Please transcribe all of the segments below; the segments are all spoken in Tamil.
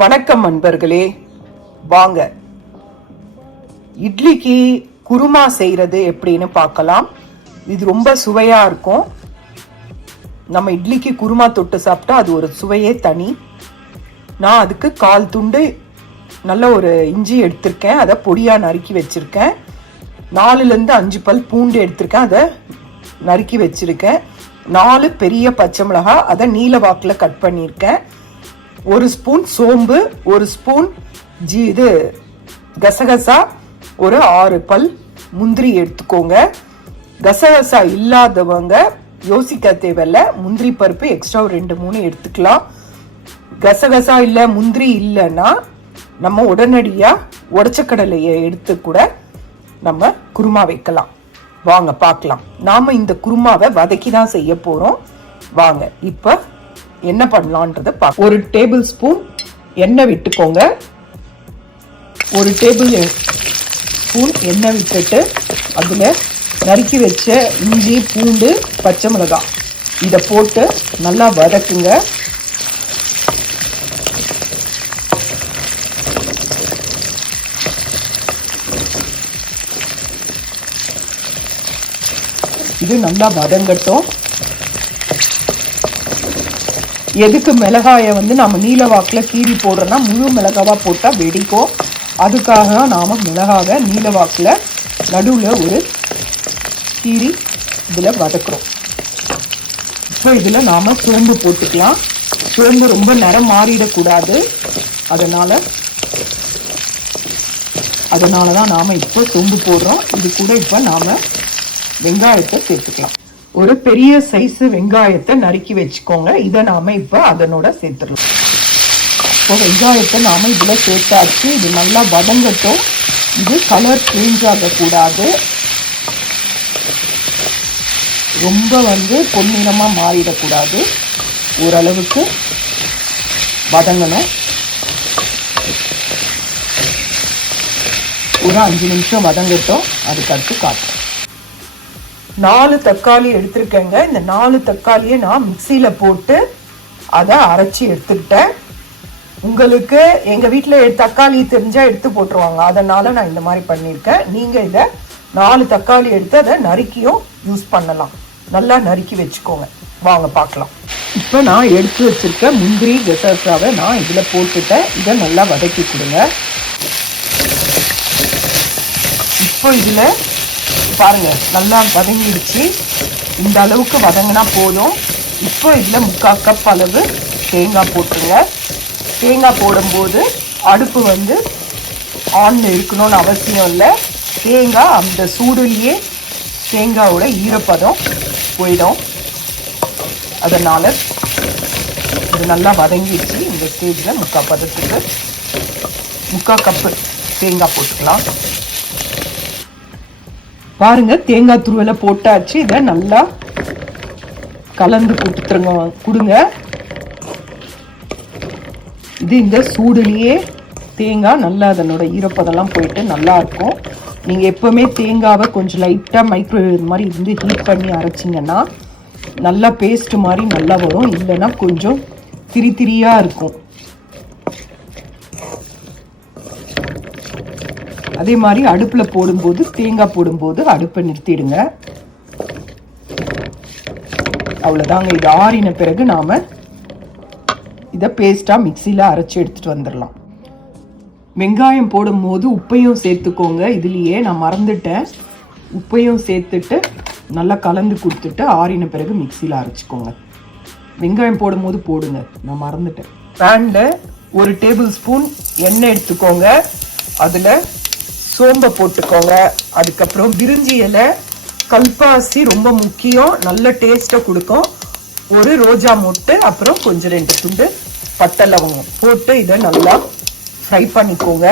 வணக்கம் நண்பர்களே, வாங்க இட்லிக்கு குருமா செய்யறது எப்படின்னு பார்க்கலாம். இது ரொம்ப சுவையா இருக்கும். நம்ம இட்லிக்கு குருமா தொட்டு சாப்பிட்டா அது ஒரு சுவையே தனி. நான் அதுக்கு 1/4 துண்டு நல்ல ஒரு இஞ்சி எடுத்திருக்கேன், அதை பொடியா நறுக்கி வச்சிருக்கேன். 4லேருந்து 5 பல் பூண்டு எடுத்திருக்கேன், அதை நறுக்கி வச்சிருக்கேன். 4 பெரிய பச்சை மிளகாய், அதை நீல வாக்குல கட் பண்ணியிருக்கேன். 1 ஸ்பூன் சோம்பு, 1 ஸ்பூன் கசகசா, ஒரு 6 பல் முந்திரி எடுத்துக்கோங்க. கசகசா இல்லாதவங்க யோசிக்க தேவையில்ல, முந்திரி பருப்பு எக்ஸ்ட்ரா 2-3 எடுத்துக்கலாம். கசகசா இல்லை, முந்திரி இல்லைன்னா நம்ம உடனடியா உடச்சக்கடலையை எடுத்து கூட நம்ம குருமா வைக்கலாம். வாங்க பார்க்கலாம். நாம இந்த குருமாவை வதக்கி தான் செய்ய போறோம். வாங்க இப்ப என்ன பண்ணலான்றத பார்க்க. 1 டேபிள் ஸ்பூன் எண்ணெய் விட்டுக்கோங்க. 1 டேபிள் ஸ்பூன் எண்ணெய் விட்டுட்டு அதுல நறுக்கி வச்ச இஞ்சி, பூண்டு, பச்சை மிளகாய் இதை போட்டு நல்லா வதக்குங்க. இது நல்லா வதங்கட்டும். எதுக்கு மிளகாயை நம்ம நீல வாக்கில் கீறி போடுறோன்னா முழு மிளகாவா போட்டால் வெடிக்கும். அதுக்காக தான் நாம் மிளகாவை நீல வாக்கில் நடுவில் ஒரு கீறி இதில் வதக்குறோம். இப்போ இதில் நாம் சோம்பு போட்டுக்கலாம். சோம்பு ரொம்ப நிறம் மாறிடக்கூடாது, அதனால தான் நாம் இப்போ சோம்பு போடுறோம். இது கூட இப்போ நாம் வெங்காயத்தை சேர்த்துக்கலாம். ஒரு பெரிய சைஸ் வெங்காயத்தை நறுக்கி வச்சுக்கோங்க. இதை நாம இப்ப அதனோட சேர்த்துடலாம். இப்போ வெங்காயத்தை நாம இதுல சேர்த்தாச்சு. இது நல்லா வதங்கட்டும். இது கலர் சேஞ்ச் ஆகக்கூடாது, ரொம்ப பொன்னிறமா மாறிடக்கூடாது. ஓரளவுக்கு வதங்கணும். ஒரு 5 நிமிஷம் வதங்கட்டும். அதுக்கடுத்து காட்டுறேன். 4 தக்காளி எடுத்திருக்கேங்க. இந்த 4 தக்காளியை நான் மிக்சியில போட்டு அதை அரைச்சி எடுத்துக்கிட்டேன். உங்களுக்கு எங்க வீட்டில் தக்காளி தெரிஞ்சா எடுத்து போட்டுருவாங்க, அதனால நான் இந்த மாதிரி பண்ணியிருக்கேன். நீங்க இதை 4 தக்காளி எடுத்து அதை நறுக்கியும் யூஸ் பண்ணலாம். நல்லா நறுக்கி வச்சுக்கோங்க. வாங்க பார்க்கலாம். இப்போ நான் எடுத்து வச்சிருக்க முந்திரி, கசகசாவை நான் இதுல போட்டுட்டேன். இதை நல்லா வதக்கி கொடுங்க. இப்போ இதுல பாருங்க நல்லா வதங்கிடுச்சு. இந்த அளவுக்கு வதங்கினா போதும். இப்போ இதுல 3/4 கப் அளவு தேங்காய் போட்டுருங்க. தேங்காய் போடும்போது அடுப்பு ஆன்ல இருக்கணும்னு அவசியம் இல்லை. தேங்காய் அந்த சூடுலேயே தேங்காயோட ஈரப்பதம் போயிடும். அதனால இது நல்லா வதங்கிடுச்சு. இந்த ஸ்டேஜில் 3/4 பதத்துக்கு 3/4 கப்பு தேங்காய் போட்டுக்கலாம். பாருங்க, தேங்காய் துருவலை போட்டாச்சு. இதை நல்லா கலந்து கொடுங்க. இது இந்த சூடுலேயே தேங்காய் நல்லா அதனோட ஈரப்பதெல்லாம் போயிட்டு நல்லா இருக்கும். நீங்க எப்பவுமே தேங்காவை கொஞ்சம் லைட்டா மைக்ரோவேவ் மாதிரி ஹீட் பண்ணி அரைச்சிங்கன்னா நல்லா பேஸ்ட் மாதிரி நல்லா வரும். இல்லைன்னா கொஞ்சம் திரியா இருக்கும். அதே மாதிரி அடுப்புல போடும்போது, தேங்காய் போடும்போது அடுப்பை நிறுத்திடுங்க. அவ்வளவுதாங்க. இது ஆறின பிறகு நாம இதை பேஸ்டா மிக்சியில அரைச்சி எடுத்துட்டு வந்துடலாம். வெங்காயம் போடும்போது உப்பையும் சேர்த்துக்கோங்க. இதுலயே நான் மறந்துட்டேன். உப்பையும் சேர்த்துட்டு நல்லா கலந்து கொடுத்துட்டு ஆறின பிறகு மிக்சியில அரைச்சிக்கோங்க. வெங்காயம் போடும்போது போடுங்க, நான் மறந்துட்டேன். பேன்ல 1 டேபிள் ஸ்பூன் எண்ணெய் எடுத்துக்கோங்க. அதுல சோம்பை போட்டுக்கோங்க. அதுக்கப்புறம் பிரிஞ்சி இலை, கல்பாசி ரொம்ப முக்கியம், நல்ல டேஸ்ட்டை கொடுக்கும். 1 ரோஜா மொட்டு, அப்புறம் கொஞ்சம் 2 துண்டு பட்டை லவங்கம் போட்டு இதை நல்லா ஃப்ரை பண்ணிக்கோங்க.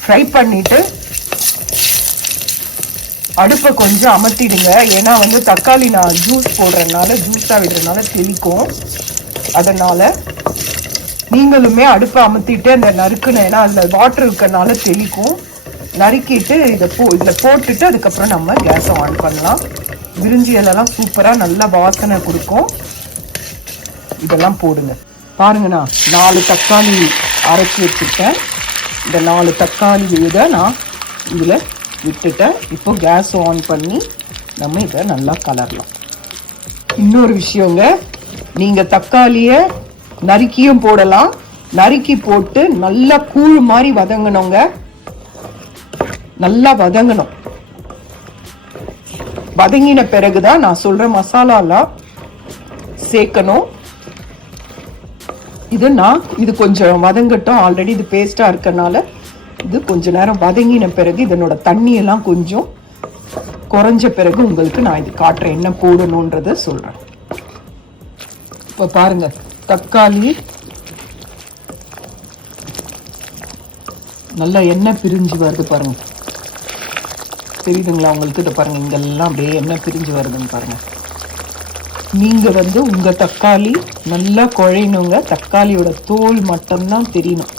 ஃப்ரை பண்ணிட்டு அடுப்பை கொஞ்சம் அமர்த்திடுங்க. ஏன்னா தக்காளி நான் ஜூஸ் போடுறதுனால, ஜூஸா விடுறதுனால தெளிக்கும். அதனால நீங்களுமே அடுப்பை அமர்த்திட்டு அந்த நறுக்குன்னு, ஏன்னா அதுல வாட்டர் இருக்கிறதுனால தெளிக்கும். நறுக்கிட்டு இதில் போட்டுட்டு அதுக்கப்புறம் நம்ம கேஸை ஆன் பண்ணலாம். பிரிஞ்சி இலைலாம் சூப்பராக நல்லா வாசனை கொடுக்கும். இதெல்லாம் போடுங்க. பாருங்கண்ணா, 4 தக்காளி அரைச்சி வச்சுருக்கேன். இந்த 4 தக்காளி விழுதை நான் இதில் விட்டுட்டேன். இப்போ கேஸ் ஆன் பண்ணி நம்ம இதை நல்லா கலரலாம். இன்னொரு விஷயங்க, நீங்கள் தக்காளியை நறுக்கியும் போடலாம். நறுக்கி போட்டு நல்லா கூழ் மாதிரி வதங்கணுங்க. நல்லா வதங்கணும். வதங்கின பிறகுதான் நான் சொல்ற மசாலாலாம் சேர்க்கணும். இது கொஞ்சம் வதங்கட்டும். ஆல்ரெடி இது பேஸ்டா இருக்கனால இது கொஞ்ச நேரம் வதங்கின பிறகு இதனோட தண்ணியெல்லாம் கொஞ்சம் குறைஞ்ச பிறகு உங்களுக்கு நான் இது காட்டுறேன், என்ன போடணுன்றத சொல்றேன். இப்போ பாருங்க, தக்காளி நல்லா எண்ணெய் பிரிஞ்சு வருது பாருங்க. தெரியுதுங்களா உங்களுக்கு? இதை பாருங்க, இங்கெல்லாம் அப்படியே எண்ணெய் பிரிஞ்சு வருதுன்னு பாருங்க. நீங்க உங்க தக்காளி நல்லா குழையணுங்க. தக்காளியோட தோல் மட்டும்தான் தெரியணும்,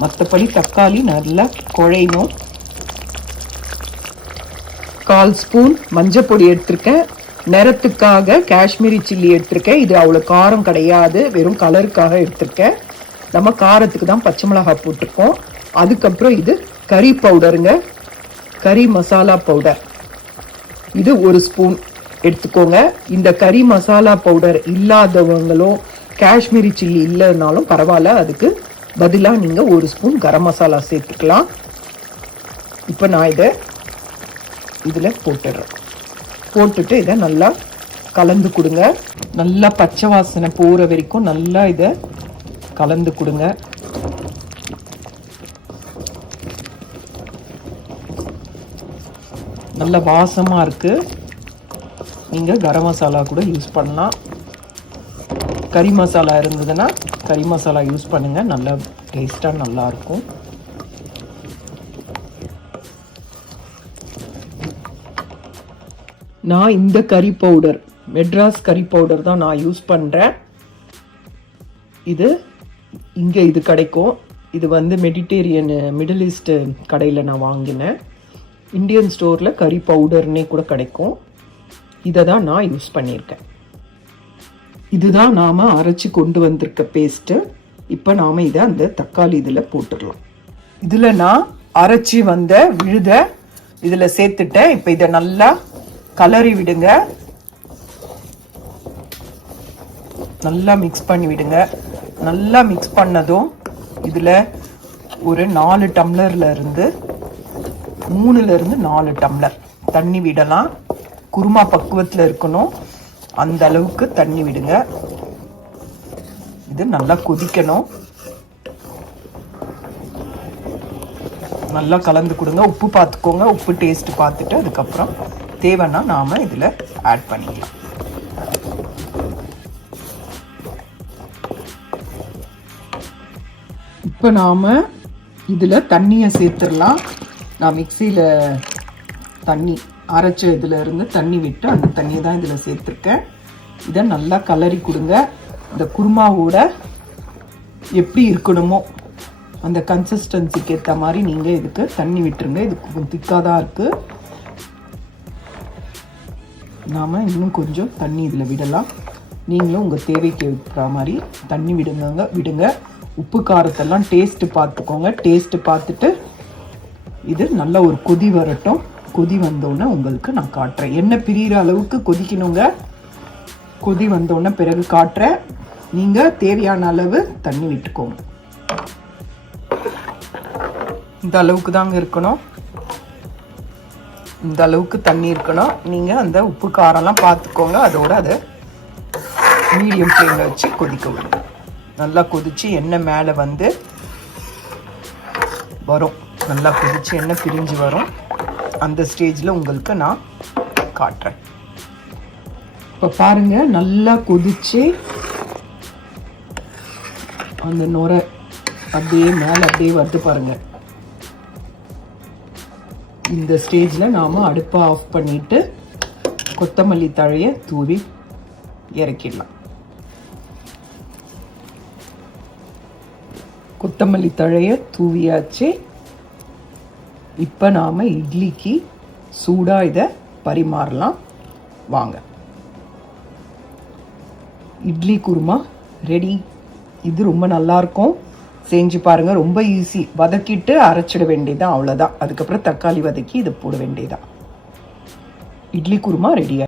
மற்றபடி தக்காளி நல்லா குழையணும். 1/4 ஸ்பூன் மஞ்சள் பொடி எடுத்திருக்கேன். நிறத்துக்காக காஷ்மீரி சில்லி எடுத்திருக்கேன். இது அவ்வளோ காரம் கிடையாது, வெறும் கலருக்காக எடுத்திருக்கேன். நம்ம காரத்துக்கு தான் பச்சை மிளகாய் போட்டிருக்கோம். அதுக்கப்புறம் இது கறி பவுடருங்க, கறி மசாலா பவுடர். இது 1 ஸ்பூன் எடுத்துக்கோங்க. இந்த கறி மசாலா பவுடர் இல்லாதவங்களும் காஷ்மீரி சில்லி இல்லைனாலும் பரவாயில்ல, அதுக்கு பதிலாக நீங்கள் 1 ஸ்பூன் கரம் மசாலா சேர்த்துக்கலாம். இப்போ நான் இதை இதில் போட்டுடுறேன். போட்டுட்டு இதை நல்லா கலந்து கொடுங்க. நல்லா பச்சை வாசனை போகிற வரைக்கும் நல்லா இதை கலந்து கொடுங்க. நல்ல வாசமாக இருக்குது. நீங்கள் கரம் மசாலா கூட யூஸ் பண்ணலாம். கறி மசாலா இருந்ததுன்னா கறி மசாலா யூஸ் பண்ணுங்கள், நல்லா டேஸ்ட்டாக நல்லாயிருக்கும். நான் இந்த கறி பவுடர், மெட்ராஸ் கறி பவுடர் தான் நான் யூஸ் பண்ணுறேன். இது இங்கே இது கிடைக்கும். இது மெடிட்டேரியன் மிடில் ஈஸ்ட் கடையில் நான் வாங்கினேன். இந்தியன் ஸ்டோரில் கறி பவுடர்னே கூட கிடைக்கும். இதை தான் நான் யூஸ் பண்ணியிருக்கேன். இதுதான் நாம் அரைச்சி கொண்டு வந்திருக்க பேஸ்ட்டு. இப்போ நாம் இதை அந்த தக்காளி இதில் போட்டுடலாம். இதில் நான் அரைச்சி வந்த விழுதை இதில் சேர்த்துட்டேன். இப்போ இதை நல்லா கலரி விடுங்க. நல்லா மிக்ஸ் பண்ணி விடுங்க. நல்லா மிக்ஸ் பண்ணதும் இதில் ஒரு 4 டம்ளர்ல இருந்து 3-4 டம்ளர் தண்ணி விடலாம். குருமா பக்குவத்தில் இருக்கணும், அந்த அளவுக்கு தண்ணி விடுங்க. இது நல்லா கொதிக்கணும். நல்லா கலந்து கொடுங்க. உப்பு பார்த்துக்கோங்க, உப்பு டேஸ்ட் பார்த்துட்டு அதுக்கப்புறம் தேவைன்னா நாம் இதில் ஆட் பண்ணிக்கலாம். இப்போ நாம் இதில் தண்ணியை சேர்த்துடலாம். நான் மிக்சியில் தண்ணி அரைச்ச இதில் இருந்து தண்ணி விட்டு அந்த தண்ணியை தான் இதில் சேர்த்துருக்கேன். இதை நல்லா கலரி கொடுங்க. இந்த குருமாவோட எப்படி இருக்கணுமோ அந்த கன்சிஸ்டன்சிக்கு ஏற்ற மாதிரி நீங்கள் இதுக்கு தண்ணி விட்டுருங்க. இது கொஞ்சம் திக்காக தான் இருக்குது. நாம் இன்னும் கொஞ்சம் தண்ணி இதில் விடலாம். நீங்களும் உங்கள் தேவைக்கு இருக்கிற மாதிரி தண்ணி விடுங்க. உப்பு காரத்தெல்லாம் டேஸ்ட்டு பார்த்துக்கோங்க. டேஸ்ட்டு பார்த்துட்டு இது நல்ல ஒரு கொதி வரட்டும். கொதி வந்தோடனே உங்களுக்கு நான் காட்டுறேன். எண்ணெய் பிரிகிற அளவுக்கு கொதிக்கணுங்க. கொதி வந்தோடனே பிறகு காட்டுறேன். நீங்கள் தேவையான அளவு தண்ணி விட்டுக்கோங்க. இந்த அளவுக்கு தாங்க இருக்கணும். இந்த அளவுக்கு தண்ணி இருக்கணும். நீங்கள் அந்த உப்பு காரம்லாம் பார்த்துக்கோங்க. அதோட அதை மீடியம் ஃப்ளேமில் வச்சு கொதிக்க விடுங்க. நல்லா கொதித்து எண்ணெய் மேலே வரும். நல்லா கொதித்து எண்ணெய் பிரிஞ்சு வரும். அந்த ஸ்டேஜில் உங்களுக்கு நான் காட்டுறேன். இப்போ பாருங்கள், நல்லா கொதித்து அந்த நுரை அப்படியே மேலே அப்படியே வருது பாருங்கள். இந்த ஸ்டேஜில் நாம் அடுப்பை ஆஃப் பண்ணிவிட்டு கொத்தமல்லி தழையை தூவி இறக்கிடலாம். கொத்தமல்லி தழையை தூவியாச்சு. இப்போ நாம் இட்லிக்கு சூடாக இதை பரிமாறலாம். வாங்க. இட்லி குருமா ரெடி. இது ரொம்ப நல்லாயிருக்கும். செஞ்சு பாருங்கள், ரொம்ப ஈஸி. வதக்கிட்டு அரைச்சிட வேண்டியதான், அவ்வளோதான். அதுக்கப்புறம் தக்காளி வதக்கி இதை போட வேண்டியதான். இட்லி குருமா ரெடியாக.